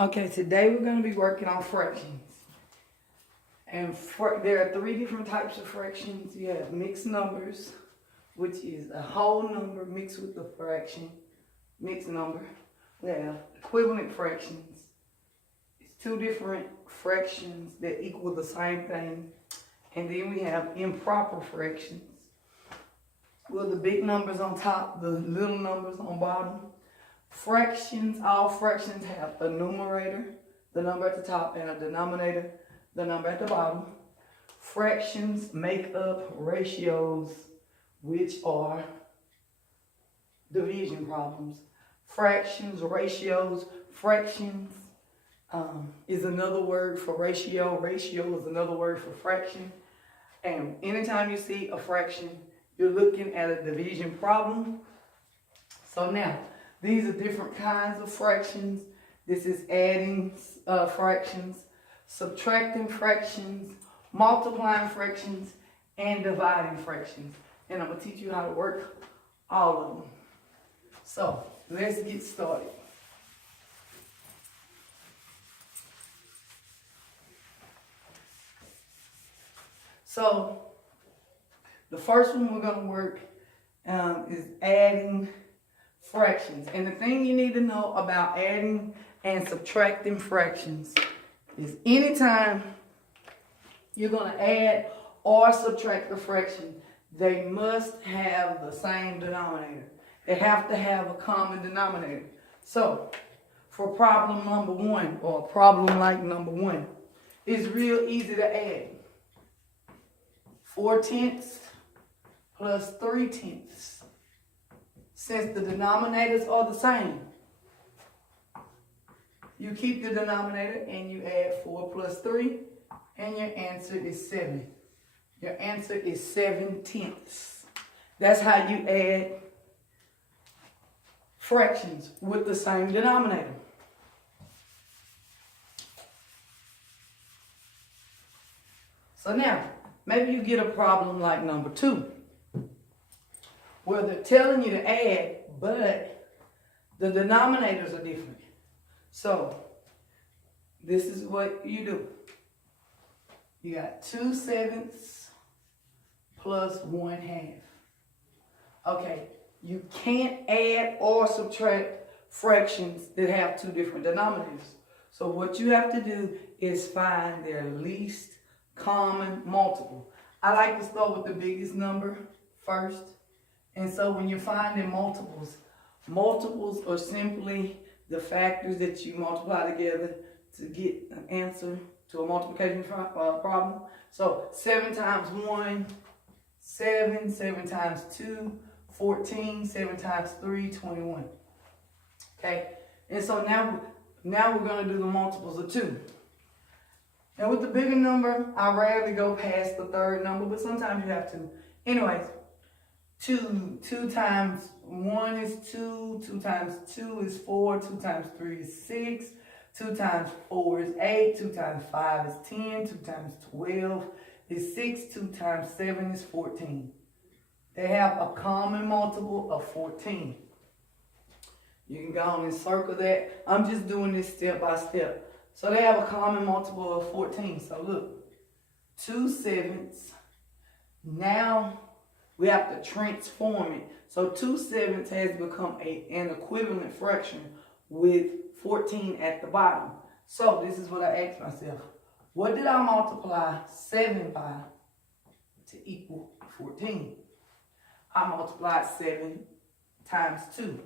Okay, today we're going to be working on fractions. And there are three different types of fractions. You have mixed numbers, which is a whole number mixed with a fraction, mixed number. We have equivalent fractions. It's two different fractions that equal the same thing. And then we have improper fractions. Well, the big numbers on top, the little numbers on bottom. Fractions, all fractions have a numerator, the number at the top, and a denominator, the number at the bottom. Fractions make up ratios, which are division problems. Fractions, ratios, fractions is another word for ratio. Ratio is another word for fraction. And anytime you see a fraction, you're looking at a division problem. So now, these are different kinds of fractions. This is adding fractions, subtracting fractions, multiplying fractions, and dividing fractions. And I'm going to teach you how to work all of them. So, let's get started. So, the first one we're going to work is adding fractions. And the thing you need to know about adding and subtracting fractions is anytime you're going to add or subtract a fraction, they must have the same denominator. They have to have a common denominator. So, for problem number one, or a problem like number one, it's real easy to add. 4/10 plus 3/10. Since the denominators are the same, you keep the denominator and you add 4 plus 3, and your answer is 7. Your answer is 7/10. That's how you add fractions with the same denominator. So now, maybe you get a problem like number 2. Well, they're telling you to add, but the denominators are different. So, this is what you do. You got 2/7 plus 1/2. Okay, you can't add or subtract fractions that have two different denominators. So what you have to do is find their least common multiple. I like to start with the biggest number first. And so when you're finding multiples, multiples are simply the factors that you multiply together to get an answer to a multiplication problem. So 7 times 1, 7, 7 times 2, 14, 7 times 3, 21. Okay, and so now we're going to do the multiples of 2. Now with the bigger number, I rarely go past the third number, but sometimes you have to. Anyways, 2 times 1 is 2, 2 times 2 is 4, 2 times 3 is 6, 2 times 4 is 8, 2 times 5 is 10, 2 times 12 is 6, 2 times 7 is 14. They have a common multiple of 14. You can go on and circle that. I'm just doing this step by step. So they have a common multiple of 14. So look, 2/7. Now we have to transform it. So 2/7 has become an equivalent fraction with 14 at the bottom. So this is what I asked myself. What did I multiply 7 by to equal 14? I multiplied 7 times 2.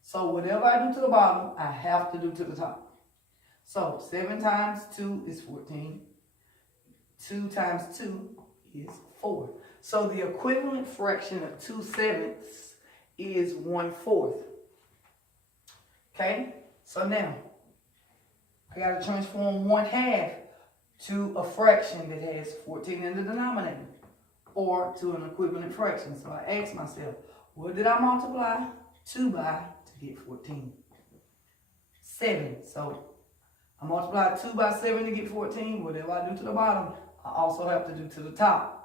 So whatever I do to the bottom, I have to do to the top. So 7 times 2 is 14. 2 times 2 is 4. So the equivalent fraction of 2/7 is 1/4. Okay? So now, I got to transform 1/2 to a fraction that has 14 in the denominator, or to an equivalent fraction. So I asked myself, what did I multiply 2 by to get 14? 7. So I multiplied 2 by 7 to get 14. Whatever I do to the bottom, I also have to do to the top.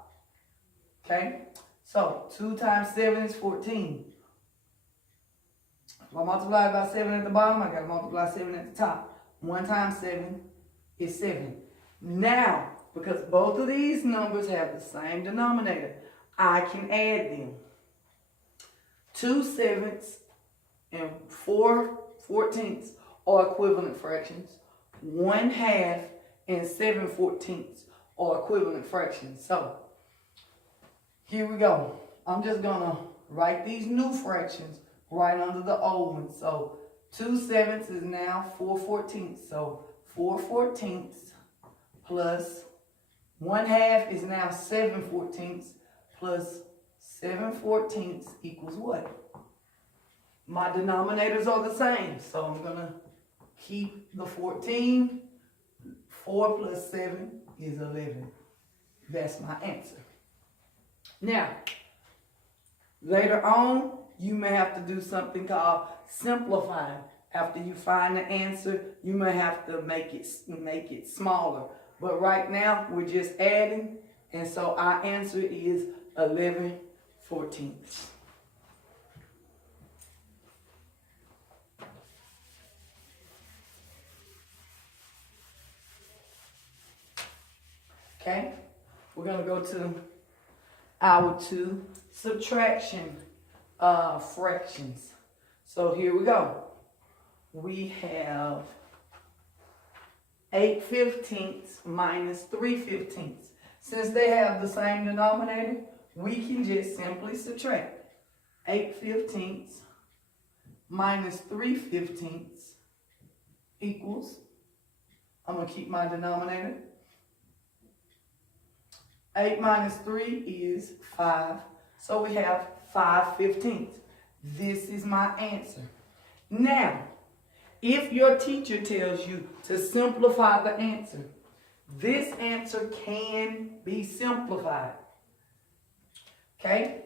Okay? So 2 times 7 is 14. If I multiply it by 7 at the bottom, I gotta multiply 7 at the top. 1 times 7 is 7. Now, because both of these numbers have the same denominator, I can add them. 2 sevenths and 4 fourteenths are equivalent fractions. 1 half and 7 fourteenths are equivalent fractions. So, here we go. I'm just gonna write these new fractions right under the old ones. So 2 sevenths is now 4 fourteenths. So 4 fourteenths plus 1 half is now 7 fourteenths plus 7 fourteenths equals what? My denominators are the same. So I'm gonna keep the 14. 4 plus 7 is 11. That's my answer. Now, later on, you may have to do something called simplifying. After you find the answer, you may have to make it smaller. But right now, we're just adding, and so our answer is 11 fourteenths. Okay, we're going to go to our 2 subtraction fractions. So here we go. We have 8 fifteenths minus 3 fifteenths. Since they have the same denominator, we can just simply subtract. 8 fifteenths minus 3 fifteenths equals, I'm going to keep my denominator. 8 minus 3 is 5. So we have 5 fifteenths. This is my answer. Now, if your teacher tells you to simplify the answer, this answer can be simplified. Okay?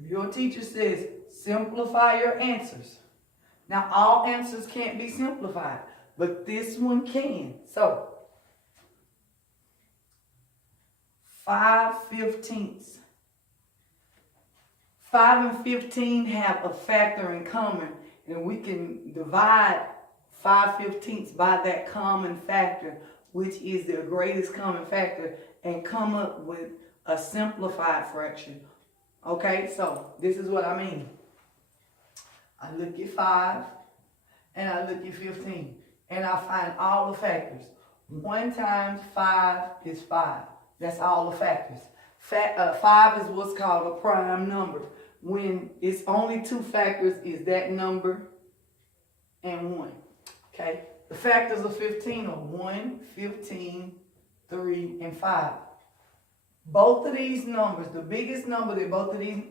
If your teacher says, simplify your answers. Now, all answers can't be simplified, but this one can. So, 5 fifteenths. 5 and 15 have a factor in common, and we can divide 5 fifteenths by that common factor, which is their greatest common factor, and come up with a simplified fraction. Okay, so this is what I mean. I look at 5, and I look at 15, and I find all the factors. 1 times 5 is 5. That's all the factors. 5 is what's called a prime number. When it's only 2 factors, is that number and 1. Okay? The factors of 15 are 1, 15, 3, and 5. Both of these numbers, the biggest number that both of these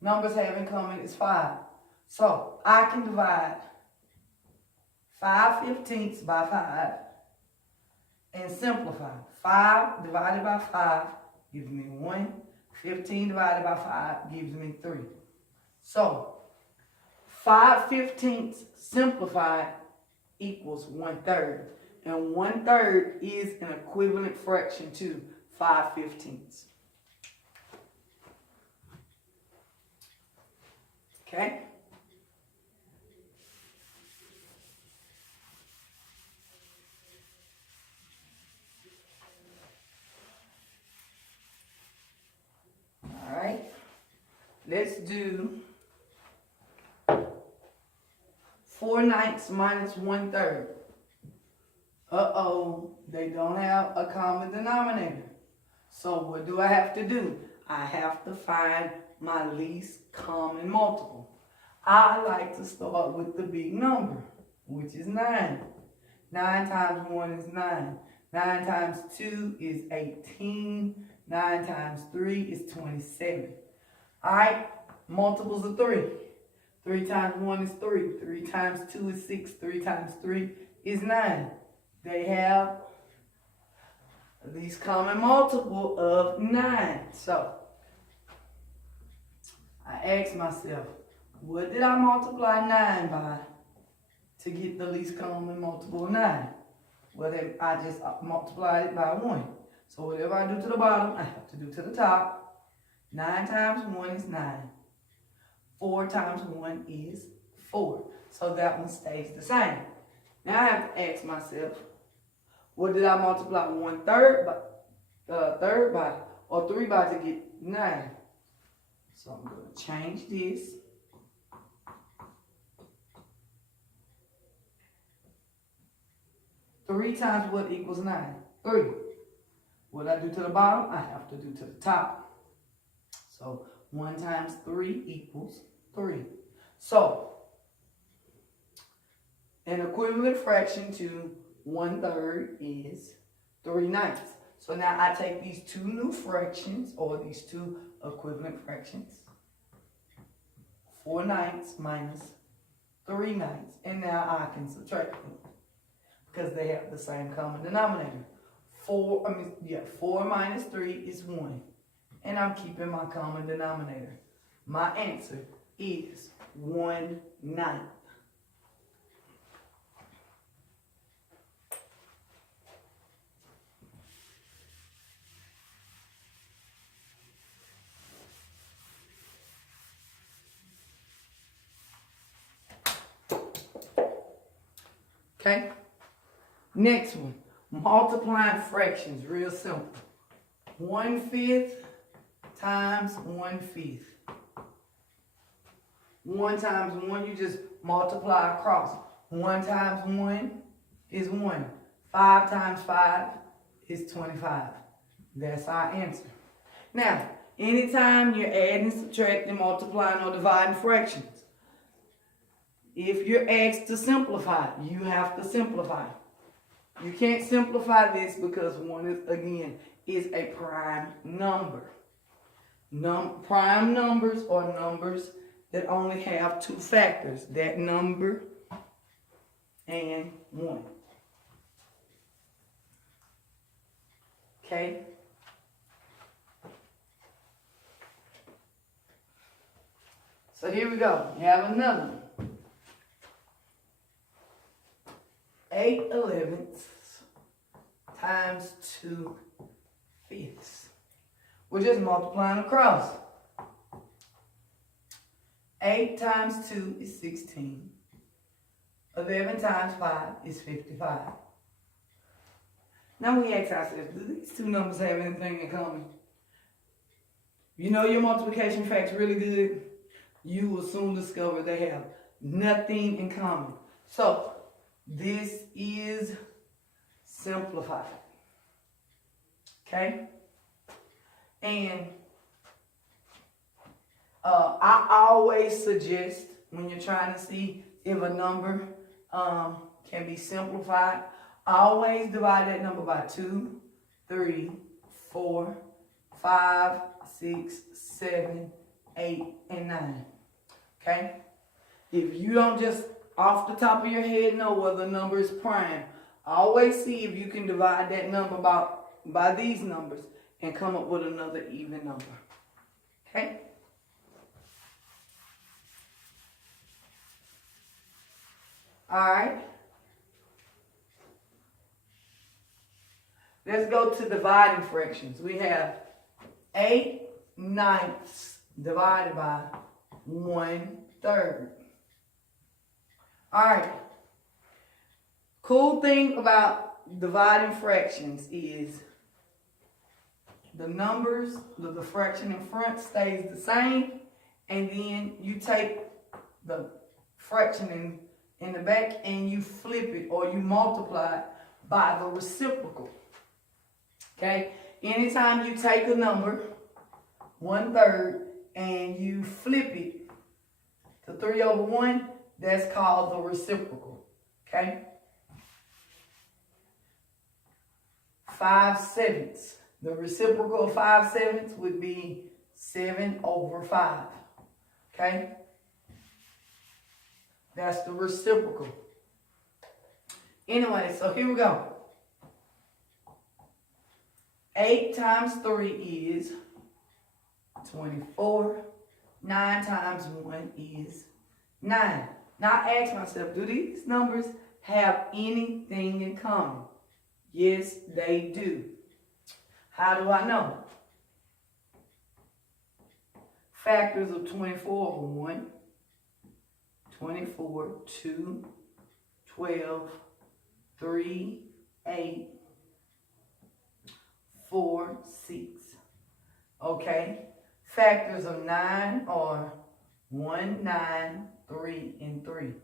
numbers have in common is 5. So I can divide 5 fifteenths by 5 and simplify. 5 divided by 5 gives me 1. 15 divided by 5 gives me 3. So 5 fifteenths simplified equals 1/3. And 1/3 is an equivalent fraction to 5 fifteenths. Okay? All right. Let's do 4/9 minus 1/3. They don't have a common denominator. So what do I have to do? I have to find my least common multiple. I like to start with the big number, which is 9. 9 times 1 is 9. 9 times 2 is 18. 9 times 3 is 27. All right, multiples of 3. 3 times 1 is 3. 3 times 2 is 6. 3 times 3 is 9. They have the least common multiple of 9. So, I asked myself, what did I multiply 9 by to get the least common multiple of 9? Well, then I just multiplied it by 1. So whatever I do to the bottom, I have to do to the top. 9 times 1 is 9. 4 times 1 is 4. So that one stays the same. Now I have to ask myself, what did I multiply 1/3 by, or 3 by to get 9? So I'm going to change this. Three times what equals 9? 3. What I do to the bottom, I have to do to the top. So 1 times 3 equals 3. So an equivalent fraction to 1/3 is 3/9. So now I take these two new fractions, or these two equivalent fractions, 4/9 minus 3/9, and now I can subtract them because they have the same common denominator. 4 minus 3 is 1, and I'm keeping my common denominator. My answer is 1/9. Okay, next one, multiplying fractions, real simple. 1/5 times 1/5. 1 times 1, you just multiply across. 1 times 1 is 1. 5 times 5 is 25. That's our answer. Now, anytime you're adding, subtracting, multiplying, or dividing fractions, if you're asked to simplify, you have to simplify. You can't simplify this because 1 is, again, is a prime number. Prime numbers are numbers that only have two factors, that number and 1. Okay? So here we go. We have another one. 8/11 times 2/5. We're just multiplying across. 8 times 2 is 16. 11 times 5 is 55. Now we ask ourselves, do these two numbers have anything in common? You know your multiplication facts really good, you will soon discover they have nothing in common. So this is simplified. Okay? And I always suggest when you're trying to see if a number can be simplified, always divide that number by 2, 3, 4, 5, 6, 7, 8, and 9. Okay? If you don't just off the top of your head know whether the number is prime, always see if you can divide that number by these numbers and come up with another even number. Okay? Alright. Let's go to dividing fractions. We have 8/9 divided by 1/3. Alright. Cool thing about dividing fractions is the numbers, the fraction in front stays the same, and then you take the fraction in the back and you flip it or you multiply it by the reciprocal. Okay? Anytime you take a number, 1/3, and you flip it to 3/1, that's called the reciprocal. Okay? 5/7. The reciprocal of 5/7 would be 7/5. Okay? That's the reciprocal. Anyway, so here we go. 8 times 3 is 24. 9 times 1 is 9. Now I ask myself, do these numbers have anything in common? Yes, they do. How do I know? Factors of 24 are 1, 24, 2, 12, 3, 8, 4, 6. Okay? Factors of 9 are 1, 9, 3, and 3.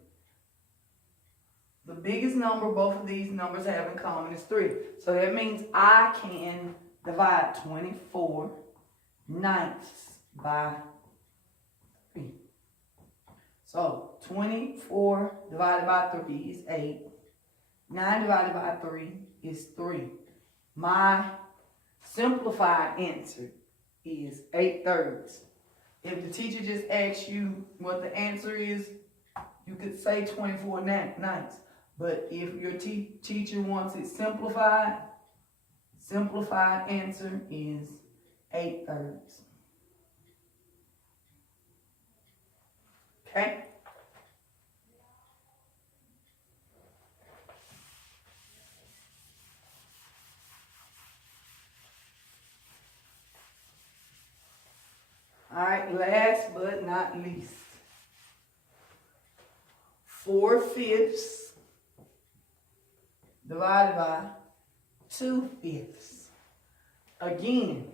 The biggest number both of these numbers have in common is 3. So that means I can divide 24 ninths by 3. So 24 divided by 3 is 8. 9 divided by 3 is 3. My simplified answer is 8/3. If the teacher just asks you what the answer is, you could say 24 ninths. But if your teacher wants it simplified answer is 8/3. Okay? All right, last but not least. 4/5 divided by 2/5. Again,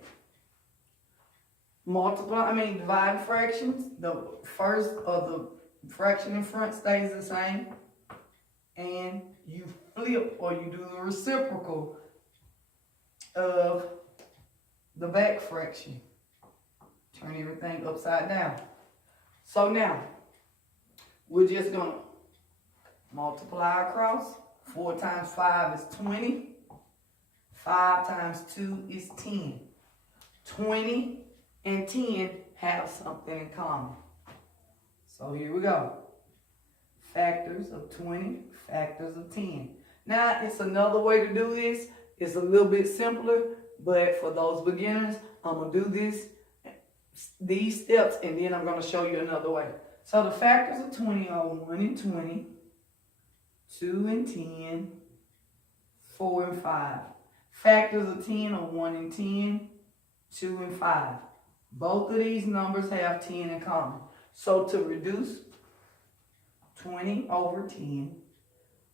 divide fractions. The first of the fraction in front stays the same. And you flip or you do the reciprocal of the back fraction. Turn everything upside down. So now, we're just going to multiply across. 4 times 5 is 20. 5 times 2 is 10. 20 and 10 have something in common. So here we go. Factors of 20, factors of 10. Now, it's another way to do this. It's a little bit simpler, but for those beginners, I'm going to do these steps, and then I'm going to show you another way. So the factors of 20 are 1 and 20, 2 and 10, 4 and 5. Factors of 10 are 1 and 10, 2 and 5. Both of these numbers have 10 in common. So to reduce 20 over 10,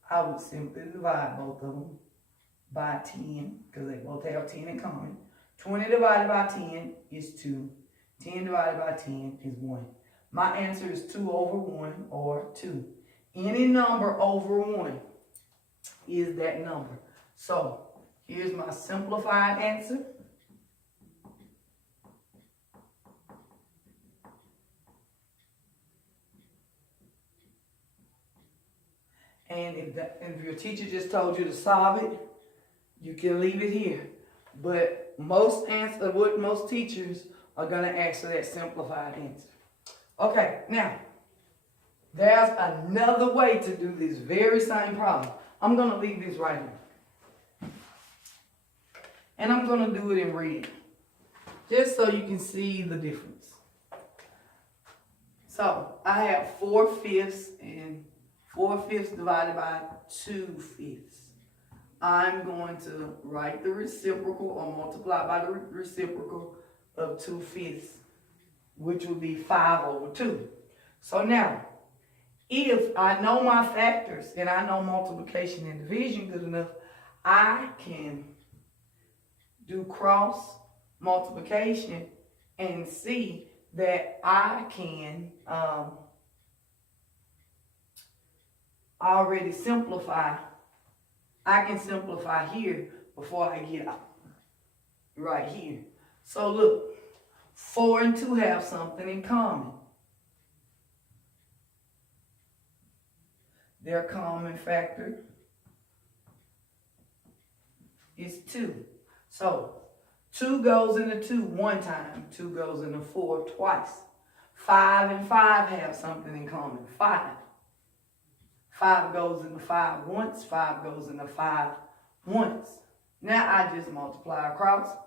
I would simply divide both of them by 10, because they both have 10 in common. 20 divided by 10 is 2. 10 divided by 10 is 1. My answer is 2 over 1, or 2. Any number over 1 is that number. So, here's my simplified answer. And if your teacher just told you to solve it, you can leave it here. But most teachers are going to ask for that simplified answer. Okay, now, there's another way to do this very same problem. I'm going to leave this right here. And I'm going to do it in red, just so you can see the difference. So, I have 4/5 and 4/5 divided by 2/5. I'm going to write the reciprocal or multiply by the reciprocal of 2/5, which would be 5 over 2. So now, if I know my factors and I know multiplication and division good enough, I can do cross multiplication and see that I can already simplify. I can simplify here before I get out right here. So look, 4 and 2 have something in common. Their common factor is 2. So 2 goes into 2 one time. 2 goes into 4 twice. 5 and 5 have something in common. 5. 5 goes into 5 once. 5 goes into 5 once. Now I just multiply across.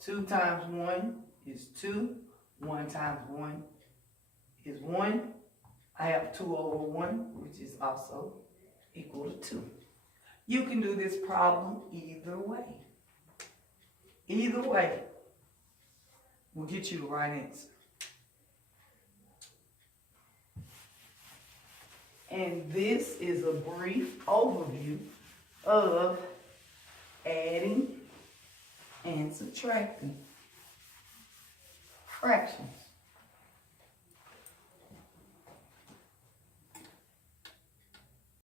2 times 1 is 2. 1 times 1 is 1. I have 2 over 1, which is also equal to 2. You can do this problem either way. Either way will get you the right answer. And this is a brief overview of adding and subtracting fractions.